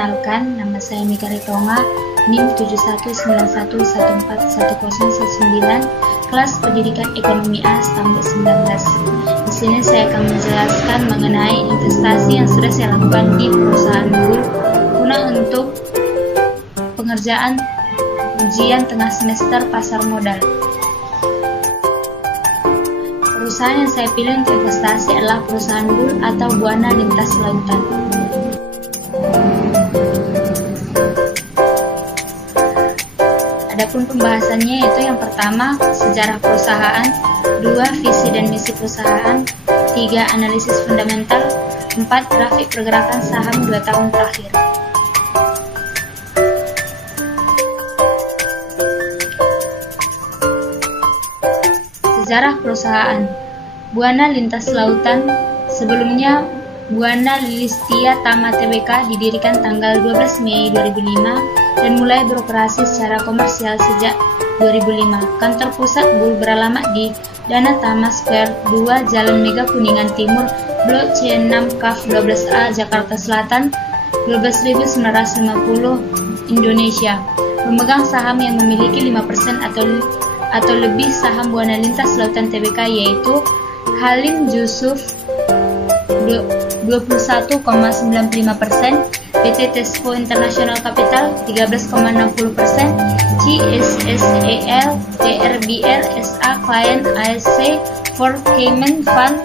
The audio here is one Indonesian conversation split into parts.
Perkenalkan, nama saya Mika Ritonga, NIM 7191141019, kelas Pendidikan Ekonomi A Standar 19. Di sini saya akan menjelaskan mengenai investasi yang sudah saya lakukan di perusahaan Bull guna untuk pengerjaan ujian tengah semester pasar modal. Perusahaan yang saya pilih untuk investasi adalah perusahaan Bull atau Buana Lintas Lautan. Adapun pembahasannya yaitu yang pertama, sejarah perusahaan, 2. Visi dan misi perusahaan, 3. Analisis fundamental, 4. Grafik pergerakan saham 2 tahun terakhir. Sejarah perusahaan Buana Lintas Lautan, sebelumnya Buana Lilistia Tama Tbk didirikan tanggal 12 Mei 2005 dan mulai beroperasi secara komersial sejak 2005. Kantor pusat Bull beralamat di Dana Tama Square 2 Jalan Mega Kuningan Timur, Blok C6 Kaf 12A, Jakarta Selatan, 12.950 Indonesia. Memegang saham yang memiliki 5% atau lebih saham Buana Lintas Lautan Tbk yaitu Halim Jusuf 21,95%, PT Tesco International Capital 13,60%, CSSEL, TRBL SA Client ASC for Cayman Fund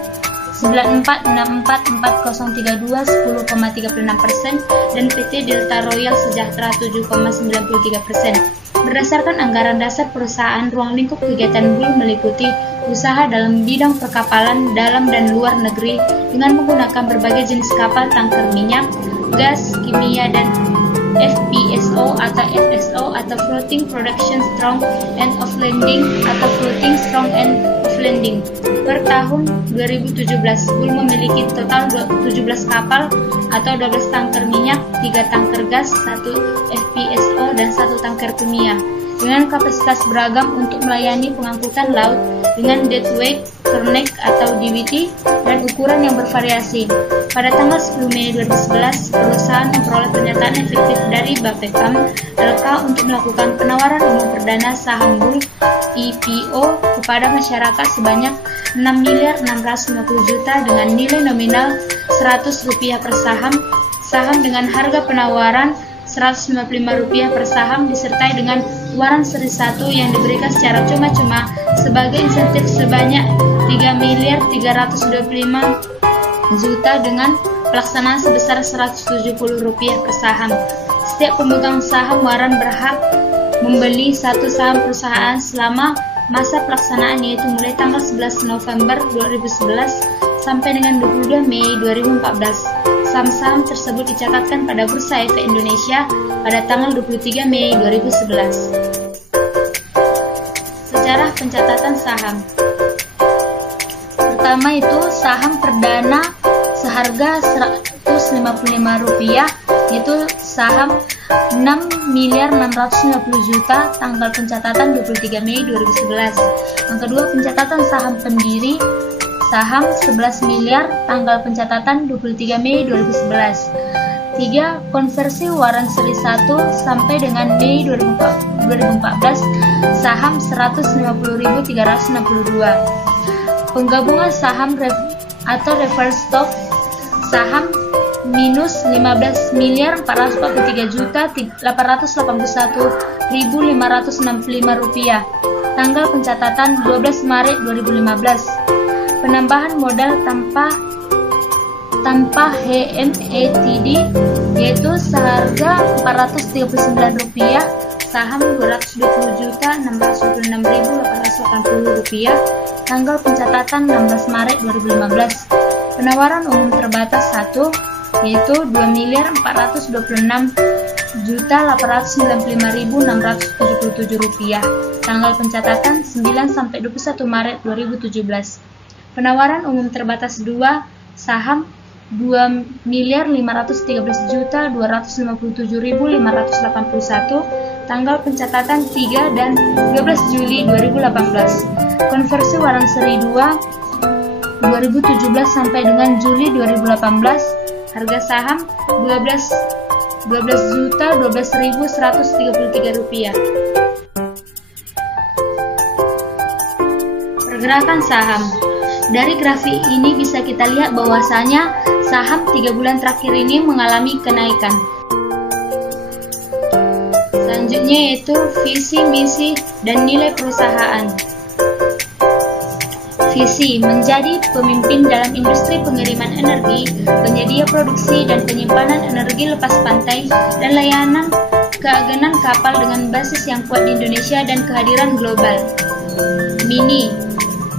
94644032 10,36% dan PT Delta Royal Sejahtera 7,93%. Berdasarkan anggaran dasar perusahaan, ruang lingkup kegiatan Bull meliputi usaha dalam bidang perkapalan dalam dan luar negeri dengan menggunakan berbagai jenis kapal tangker minyak, gas, kimia, dan FPSO atau FSO atau Floating Production Strong and of Landing atau Floating Strong and of Landing. Per tahun 2017, Bull memiliki total 17 kapal atau 12 tangker minyak, 3 tangker gas, 1 FPSO, dan 1 tangker kimia dengan kapasitas beragam untuk melayani pengangkutan laut dengan deadweight, turneck atau DWT dan ukuran yang bervariasi. Pada tanggal 10 Mei 2011, perusahaan memperoleh pernyataan efektif dari Bapepam LK untuk melakukan penawaran umum perdana saham Bull IPO kepada masyarakat sebanyak Rp6.650.000.000 dengan nilai nominal Rp100 per saham, saham dengan harga penawaran Rp155 per saham disertai dengan waran seri 1 yang diberikan secara cuma-cuma sebagai insentif sebanyak Rp3.325.000.000 dengan pelaksanaan sebesar Rp170 per saham. Setiap pemegang saham waran berhak membeli satu saham perusahaan selama masa pelaksanaan yaitu mulai tanggal 11 November 2011 sampai dengan 22 Mei 2014. Saham-saham tersebut dicatatkan pada Bursa Efek Indonesia pada tanggal 23 Mei 2011. Sejarah pencatatan saham. Pertama itu saham perdana seharga Rp155 yaitu saham Rp6.650.000.000 tanggal pencatatan 23 Mei 2011. Yang kedua, pencatatan saham pendiri saham 11 miliar tanggal pencatatan 23 Mei 2011. 3. Konversi waran seri 1 sampai dengan Mei 2014 saham 150.362. Penggabungan saham atau reverse stock saham minus Rp15.881.565 tanggal pencatatan 12 Maret 2015. Penambahan modal tanpa HMATD yaitu seharga Rp439 saham Rp220.626.880 tanggal pencatatan 16 Maret 2015. Penawaran umum terbatas 1 yaitu Rp2.426.895.677 tanggal pencatatan 9 sampai 21 Maret 2017. Penawaran umum terbatas 2 saham Rp2.452.257.581 tanggal pencatatan 3 dan 12 Juli 2018. Konversi waran seri 2 2017 sampai dengan Juli 2018. Harga saham Rp12.012.133. Pergerakan saham. Dari grafik ini bisa kita lihat bahwasanya saham 3 bulan terakhir ini mengalami kenaikan. Selanjutnya yaitu visi, misi, dan nilai perusahaan. Visi menjadi pemimpin dalam industri pengiriman energi, penyedia produksi dan penyimpanan energi lepas pantai, dan layanan keagenan kapal dengan basis yang kuat di Indonesia dan kehadiran global.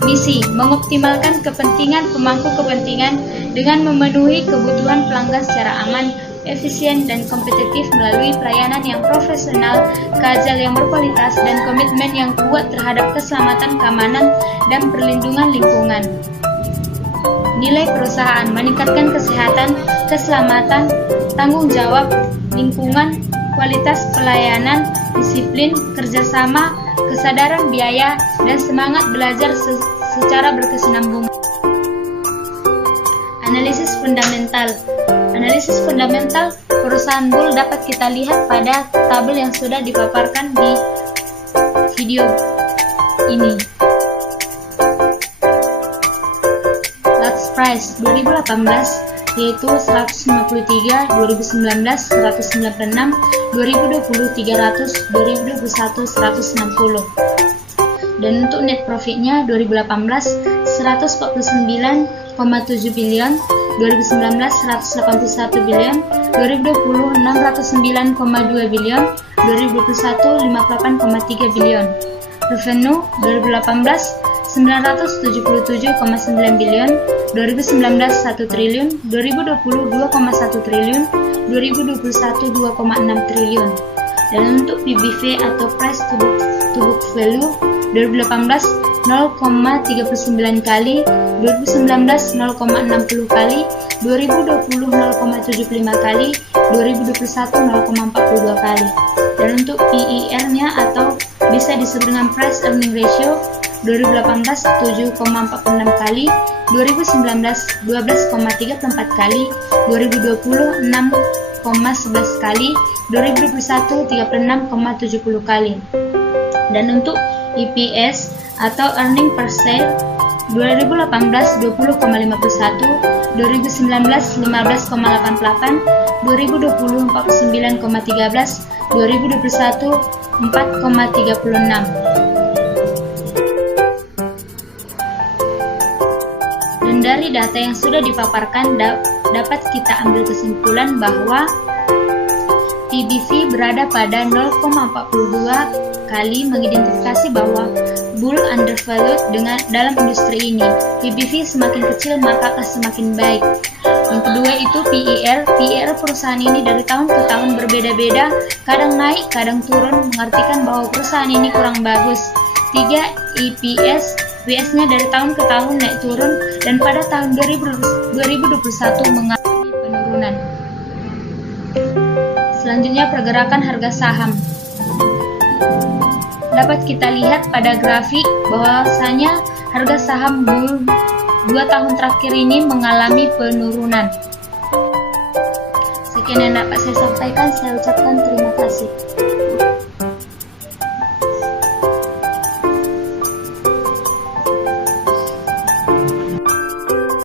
Misi mengoptimalkan kepentingan pemangku kepentingan dengan memenuhi kebutuhan pelanggan secara aman, efisien, dan kompetitif melalui pelayanan yang profesional, keajal yang berkualitas, dan komitmen yang kuat terhadap keselamatan, keamanan, dan perlindungan lingkungan. Nilai perusahaan meningkatkan kesehatan, keselamatan, tanggung jawab, lingkungan, kualitas pelayanan, disiplin, kerjasama, kesadaran biaya, dan semangat belajar secara berkesinambungan. Analisis fundamental. Analisis fundamental perusahaan bull dapat kita lihat pada tabel yang sudah dipaparkan di video ini. Last price 2018 yaitu 153, 2019 196, 2020 300, 2021 160. Dan untuk net profitnya 2018 149,7 bilion, 2019 181 bilion, 2020 609,2 bilion, 2021 58,3 bilion. Revenue 2018 977,9 bilion, 2019 1 triliun, 2020 2,1 triliun, 2021 2,6 triliun. Dan untuk PBV atau price to book value 2018 0,39 kali, 2019 0,60 kali, 2020 0,75 kali, 2021 0,42 kali. Dan untuk PER-nya atau bisa disebut dengan price earning ratio 2018 7,46 kali, 2019 12,34 kali, 2020 6,11 kali, 2021 36,70 kali. Dan untuk EPS atau earning per share 2018 20,51, 2019 15,88, 2020 49,13, 2021 4,36. Dan dari data yang sudah dipaparkan dapat kita ambil kesimpulan bahwa PBV berada pada 0,42 kali, mengidentifikasi bahwa bull undervalued dalam industri ini. PBV semakin kecil maka akan semakin baik. Yang kedua itu PER perusahaan ini dari tahun ke tahun berbeda-beda, kadang naik, kadang turun, mengartikan bahwa perusahaan ini kurang bagus. 3. EPS nya dari tahun ke tahun naik turun dan pada tahun 2021 mengalami penurunan. Selanjutnya pergerakan harga saham. Dapat kita lihat pada grafik bahwasanya harga saham bull 2 tahun terakhir ini mengalami penurunan. Sekian yang dapat saya sampaikan, saya ucapkan terima kasih.